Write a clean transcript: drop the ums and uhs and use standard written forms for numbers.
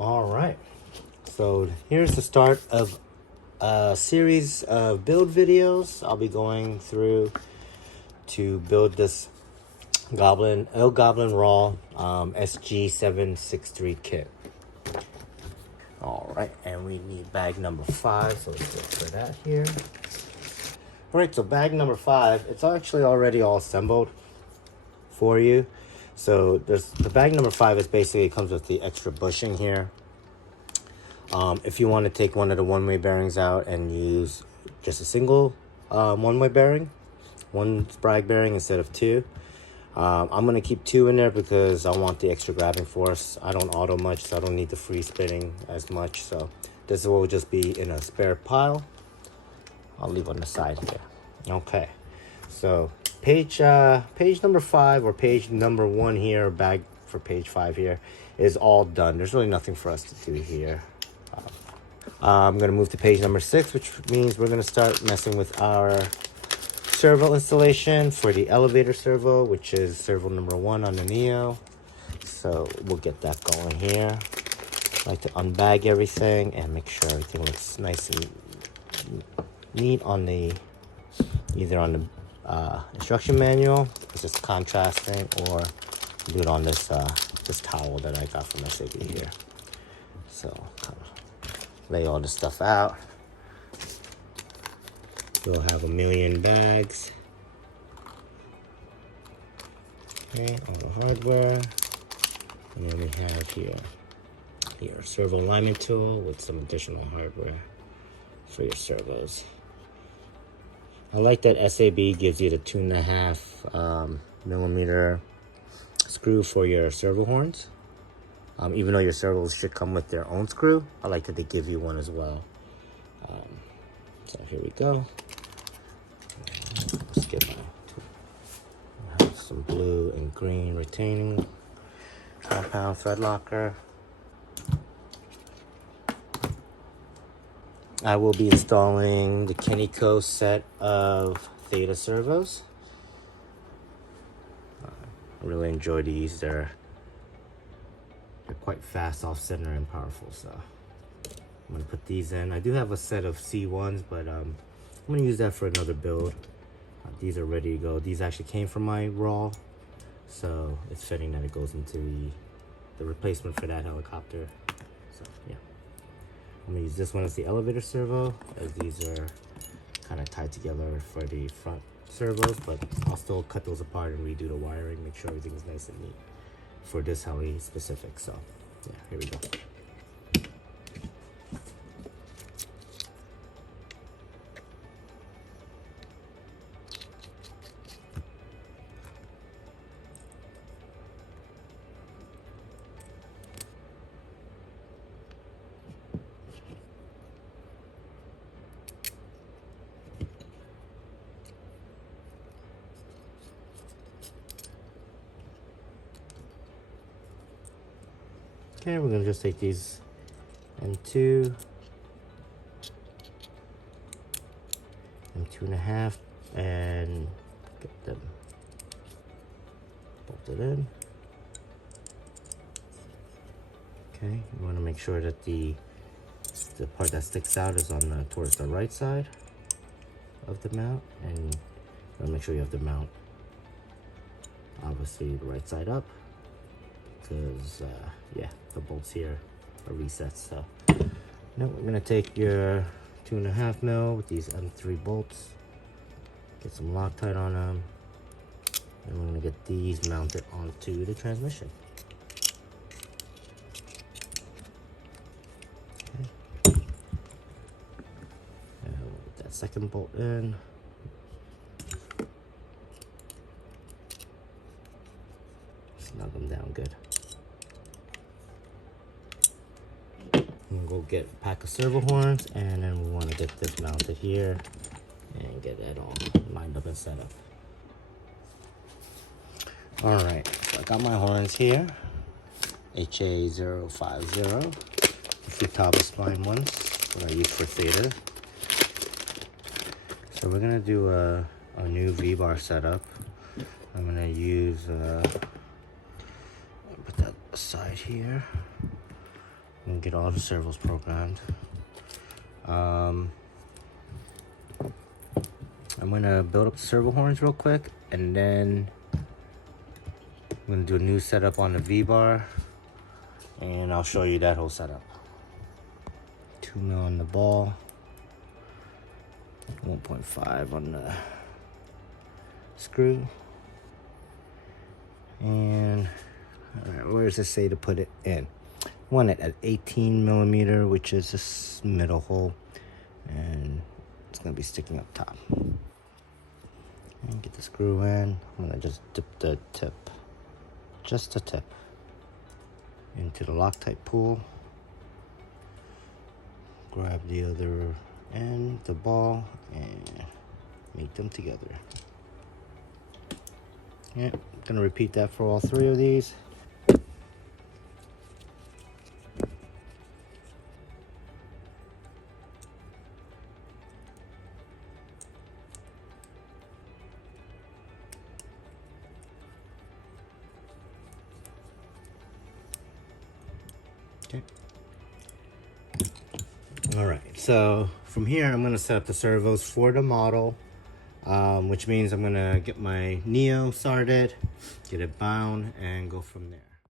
All right, so here's the start of a series of build videos I'll be going through to build this ILGoblin Raw SG763 kit. All right, and we need bag number 5, so let's look for that here. All right, so bag number 5, it's actually already all assembled for you. So the bag number 5 is basically, it comes with the extra bushing here. If you want to take one of the one-way bearings out and use just a single one-way bearing, one sprag bearing instead of 2. I'm going to keep 2 in there because I want the extra grabbing force. I don't auto much, so I don't need the free spinning as much. So this will just be in a spare pile. I'll leave on the side here. Okay, so page number 5 or page number 1 here, bag for page 5 here, is all done. There's really nothing for us to do here. I'm going to move to page number 6, which means we're going to start messing with our servo installation for the elevator servo, which is servo number 1 on the Neo. So we'll get that going here. I like to unbag everything and make sure everything looks nice and neat on the either on the instruction manual, it's just contrasting, or do it on this this towel that I got from SAB here. So kind of lay all this stuff out. We'll have a million bags. Okay, all the hardware. And then we have here servo alignment tool with some additional hardware for your servos. I like that SAB gives you the 2.5 millimeter screw for your servo horns. Even though your servos should come with their own screw, I like that they give you one as well. So here we go. Let's get I have some blue and green retaining compound thread locker. I will be installing the Kennyco set of Theta servos. I really enjoy these. They're quite fast, off center, and powerful. So I'm gonna put these in. I do have a set of C1s, but I'm gonna use that for another build. These are ready to go. These actually came from my Raw, so it's fitting that it goes into the replacement for that helicopter. So yeah. I'm gonna use this one as the elevator servo, as these are kind of tied together for the front servos, but I'll still cut those apart and redo the wiring, make sure everything's nice and neat for this heli specific. So yeah, here we go. Okay, we're gonna just take these and 2 and 2.5 and get them bolted in. Okay, you want to make sure that the part that sticks out is on towards the right side of the mount, and you want to make sure you have the mount obviously the right side up, because yeah, the bolts here are reset. So now we're gonna take your 2.5 mil with these M3 bolts, get some Loctite on them, and we're gonna get these mounted onto the transmission. Okay. And we'll get that second bolt in. Snug them down good. We'll go get a pack of servo horns, and then we want to get this mounted here and get that all lined up and set up. All right, so I got my horns here, HA050, the Futaba spline ones that I use for Theta. So we're gonna do a new V-bar setup. I'm gonna use put that aside here. and get all the servos programmed. I'm gonna build up the servo horns real quick, and then I'm gonna do a new setup on the V-bar, and I'll show you that whole setup. 2 mil on the ball, 1.5 on the screw, and all right, where does it say to put it in? I want it at 18 millimeter, which is this middle hole, and it's gonna be sticking up top. And get the screw in. I'm gonna just dip the tip, just a tip, into the Loctite pool. Grab the other end, the ball, and make them together. Yeah, I'm gonna repeat that for all 3 of these. Okay. All right, so from here I'm going to set up the servos for the model, which means I'm going to get my Neo started, get it bound, and go from there.